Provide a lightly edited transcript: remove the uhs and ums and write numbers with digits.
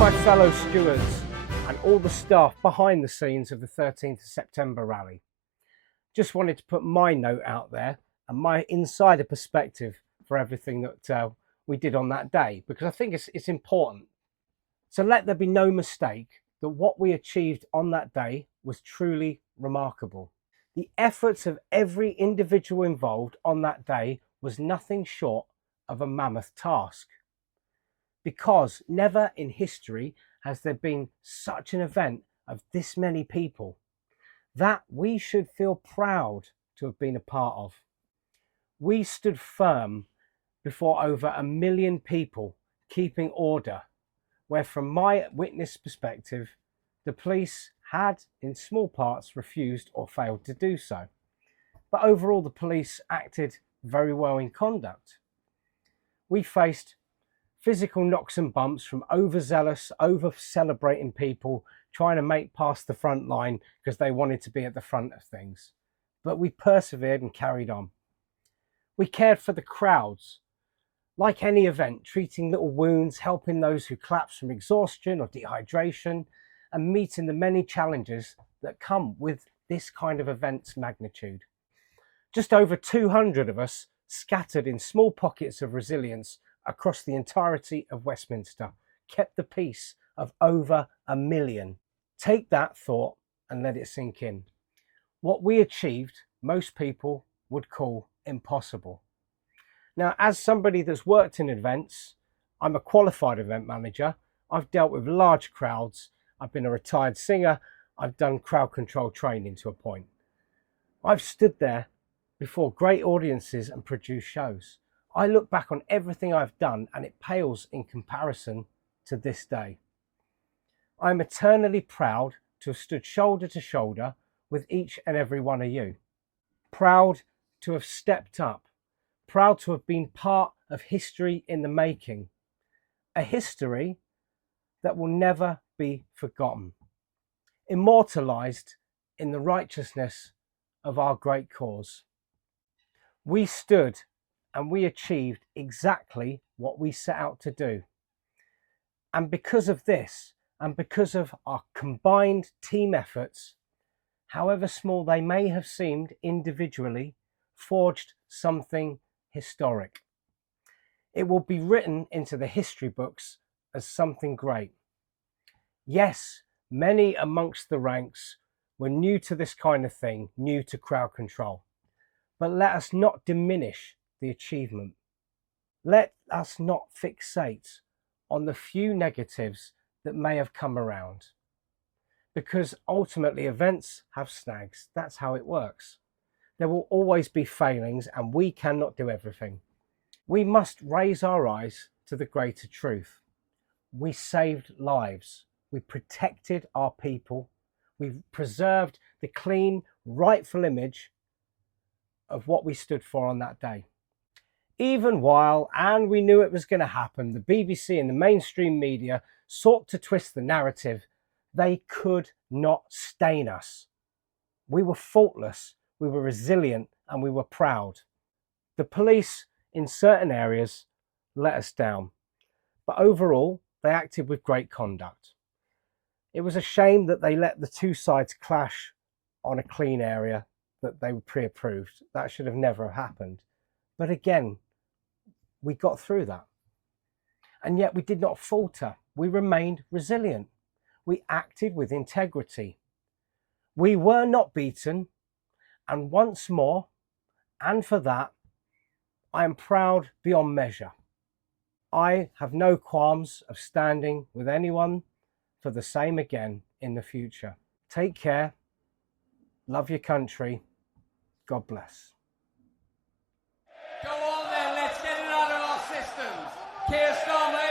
my fellow stewards and all the staff behind the scenes of the 13th of September rally. Just wanted to put my note out there and my insider perspective for everything that we did on that day, because I think it's important. So let there be no mistake that what we achieved on that day was truly remarkable. The efforts of every individual involved on that day was nothing short of a mammoth task. Because never in history has there been such an event of this many people that we should feel proud to have been a part of. We stood firm before over 1 million people keeping order, where from my witness perspective, the police had in small parts refused or failed to do so. But overall, the police acted very well in conduct. We faced physical knocks and bumps from overzealous, over-celebrating people trying to make past the front line because they wanted to be at the front of things. But we persevered and carried on. We cared for the crowds. Like any event, treating little wounds, helping those who collapse from exhaustion or dehydration, and meeting the many challenges that come with this kind of event's magnitude. Just over 200 of us scattered in small pockets of resilience across the entirety of Westminster, kept the peace of over 1 million. Take that thought and let it sink in. What we achieved, most people would call impossible. Now, as somebody that's worked in events, I'm a qualified event manager. I've dealt with large crowds. I've been a retired singer. I've done crowd control training to a point. I've stood there before great audiences and produced shows. I look back on everything I've done and it pales in comparison to this day. I'm eternally proud to have stood shoulder to shoulder with each and every one of you. Proud to have stepped up. Proud to have been part of history in the making. A history that will never be forgotten. Immortalized in the righteousness of our great cause. We stood and we achieved exactly what we set out to do. And because of this, and because of our combined team efforts, however small they may have seemed individually, forged something historic. It will be written into the history books as something great. Yes, many amongst the ranks were new to this kind of thing, new to crowd control. But let us not diminish the achievement. Let us not fixate on the few negatives that may have come around. Because ultimately events have snags. That's how it works. There will always be failings and we cannot do everything. We must raise our eyes to the greater truth. We saved lives. We protected our people. We preserved the clean, rightful image of what we stood for on that day. Even while, and we knew it was going to happen, the BBC and the mainstream media sought to twist the narrative, they could not stain us. We were faultless, we were resilient, and we were proud. The police in certain areas let us down, but overall they acted with great conduct. It was a shame that they let the two sides clash on a clean area that they were pre-approved. That should have never happened. But again, we got through that. And yet we did not falter. We remained resilient. We acted with integrity. We were not beaten. And once more, and for that, I am proud beyond measure. I have no qualms of standing with anyone for the same again in the future. Take care. Love your country. God bless. Go on then, let's get it out of our systems. Keir Starmer